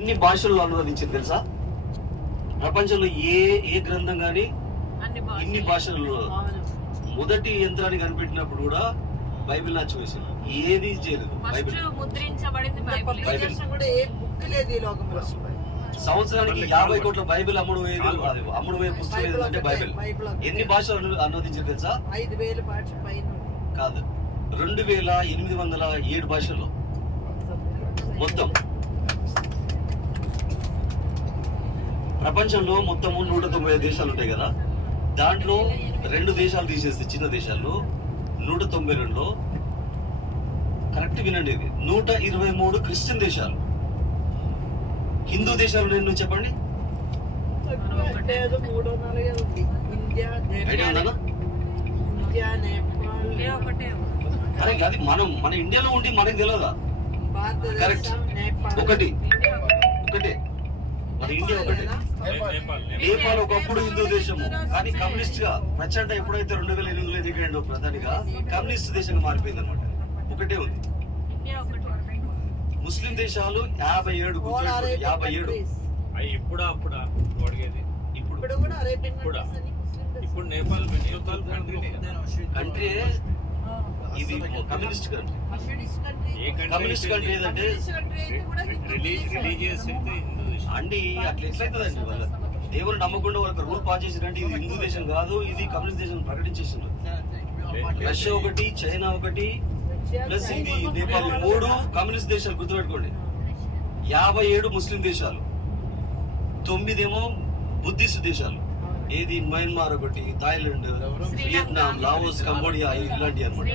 ఎన్ని భాషల్లో అనువదించింది తెలుసా? ప్రపంచంలో ఏ గ్రంథం గాని ఇన్ని భాషల్లో. మొదటి యంత్రాన్ని కనిపెట్టినప్పుడు కూడా బైబిల్ నచ్చి వేసింది, ఏది చేయలేదు. బైబిల్ సంవత్సరానికి 50 కోట్ల బైబిల్ అమ్ముడు పోయే పుస్తకం ఏదంటే బైబిల్. ఎన్ని భాషలు అనువదించారు తెలుసా? 5000 కాదు, 2807 భాషల్లో మొత్తం. ప్రపంచంలో మొత్తం 190 దేశాలు ఉంటాయి కదా, దాంట్లో 2 దేశాలు తీసేస్తే చిన్న దేశాల్లో 192లో కరెక్ట్ వినండి, ఇది 123 క్రిస్టియన్ దేశాలు. హిందూ దేశాలు ఎన్నో చెప్పండి. అది మన ఇండియాలో ఉండి మనకి తెలియదా? కరెక్ట్, ఒకటే మన ఇండియా ఒకటే. నేపాల్ ఒకప్పుడు హిందూ దేశము, కానీ కమ్యూనిస్ట్ గా ప్రచండ ఎప్పుడైతే 2008లో ఎదిగాడో ప్రధానిగా కమ్యూనిస్ట్ దేశంగా మారిపోయింది అనమాట. ఒకటే ఉంది. ముస్లిం దేశాలు 57. 57 ఇప్పుడు నేపాల్ కంట్రీ. ఇది కమ్యూనిస్ట్ కంట్రీ. కమ్యూనిస్ట్ కంట్రీ ఏదంటే రిలీజియస్ అండి, అట్లా ఎట్లయితుందండి? వాళ్ళ దేవుని నమ్మకుండా వాళ్ళకి రూల్ పాస్ చేసినట్టు ఇది హిందూ దేశం కాదు, ఇది కమ్యూనిస్ట్ దేశం ప్రకటించేస్తున్నారు. రష్యా ఒకటి, చైనా ఒకటి, ప్లస్ ఇది నేపాల్, 3 కమ్యూనిస్ట్ దేశాలు. గుర్తుపెట్టుకోండి, 57 ముస్లిం దేశాలు, 9 ఏమో బుద్ధిస్ట్ దేశాలు. ఏది మయన్మార్ ఒకటి, థాయిలాండ్, వియత్నాం, లావోస్, కంబోడియా, ఇలాంటి అన్నమాట.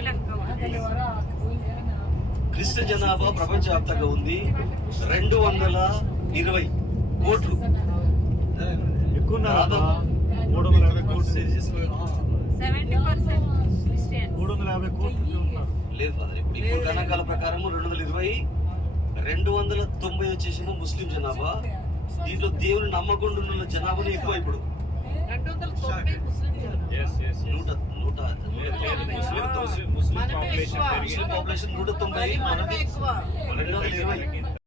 క్రిస్టియన్ జనాభా ప్రపంచవ్యాప్తంగా ఉంది 220 కోట్లు. ఎక్కువ లేదు ఫాదర్, ఇప్పుడు గణాంకాల ప్రకారం 220, 290 వచ్చేసేమో ముస్లిం జనాభా. దీంట్లో దేవుని నమ్మకుండా ఉన్న జనాభానే ఎక్కువ. ఇప్పుడు 190, 220.